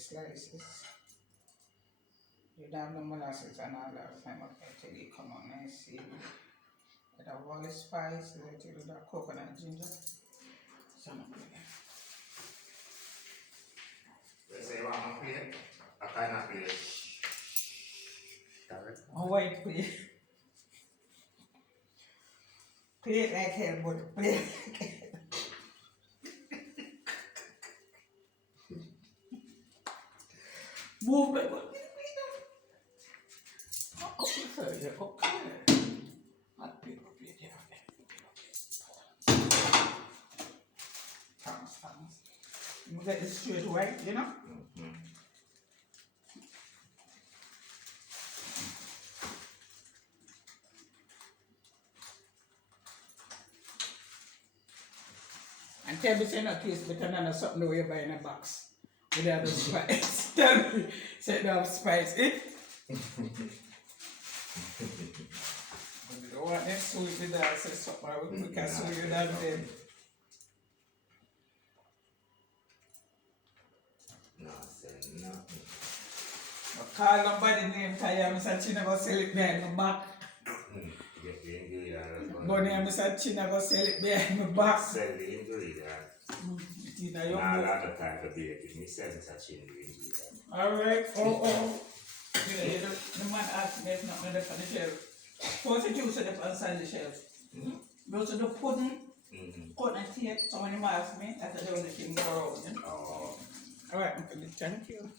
slices. You don't have the molasses and all that time till it come out nice. You have all the spice, you do the coconut ginger. So I'm going Let's say one more plate. A kind of plate. a white plate. Plate like hell, but plate like hell. Movement, but okay. Hot paper plate, yeah, okay. Thanks. You get this straight white, you know? Mm-hmm. And tell me say no taste better than something the way you buy in a box. Without the spice. Tell me, say no spice, eh? But you don't want them sweet with that, say something we can sweet with that then. No, say nothing. But call somebody name Taya, Mr. China go sell it behind my back. Get the ingredient. Bonnie and Mr. China go sell it behind my back. Sell the ingredient. It is a young Nah, boy. lot of time to bake it. Me sell such ingredient. Alright, Yeah, the man asked me if not on the shelf. What's the juice on the shelf? Go to the pudding, cut and tape. Someone asked me, after they want to keep more out. Oh. Alright, thank you.